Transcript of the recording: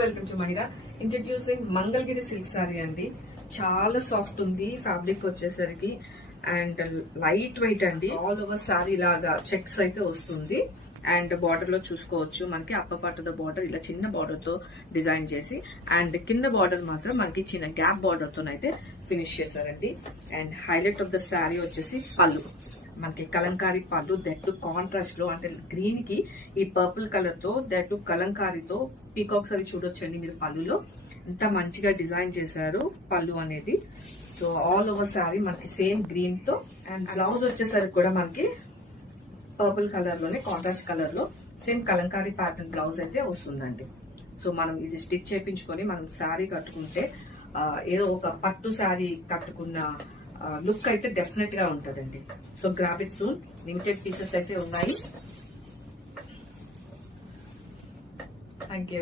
Welcome to Mahira. Introducing Mangalagiri silk sorry అండి. చాలా soft ఉంది ఫ్యాబ్రిక్ వచ్చేసరికి అండ్ లైట్ వెయిట్ అండి. ఆల్ ఓవర్ సారీ లాగా చెక్స్ అయితే వస్తుంది అండ్ బార్డర్ లో చూసుకోవచ్చు మనకి upper part of the border ఇలా చిన్న బార్డర్ తో డిజైన్ చేసి అండ్ కింద బార్డర్ మాత్రం మనకి చిన్న గ్యాప్ బార్డర్ తో అయితే ఫినిష్ చేశారండి. And highlight of the sari వచ్చేసి పళ్ళు, మనకి కలంకారీ పళ్ళు, దట్ కాంట్రాస్ట్ లో అంటే గ్రీన్ కి ఈ పర్పుల్ కలర్ తో దట్ కలంకారీతో పీకాక్స్ అవి చూడొచ్చండి మీరు. పళ్ళులో ఎంత మంచిగా డిజైన్ చేశారు పళ్ళు అనేది. సో ఆల్ ఓవర్ శారీ మనకి సేమ్ గ్రీన్ తో అండ్ బ్లౌజ్ వచ్చేసరికి కూడా మనకి పర్పుల్ కలర్ లోనే కాంట్రాస్ట్ కలర్ లో సేమ్ కలంకారీ ప్యాటర్న్ బ్లౌజ్ అయితే వస్తుందండి. సో మనం ఇది స్టిచ్ చేయించుకొని మనం శారీ కట్టుకుంటే ఏదో ఒక పట్టు శారీ కట్టుకున్న లుక్ అయితే డెఫినెట్ గా ఉంటదండి. So grab it soon. Limited pieces అయితే ఉన్నాయి. Thank you.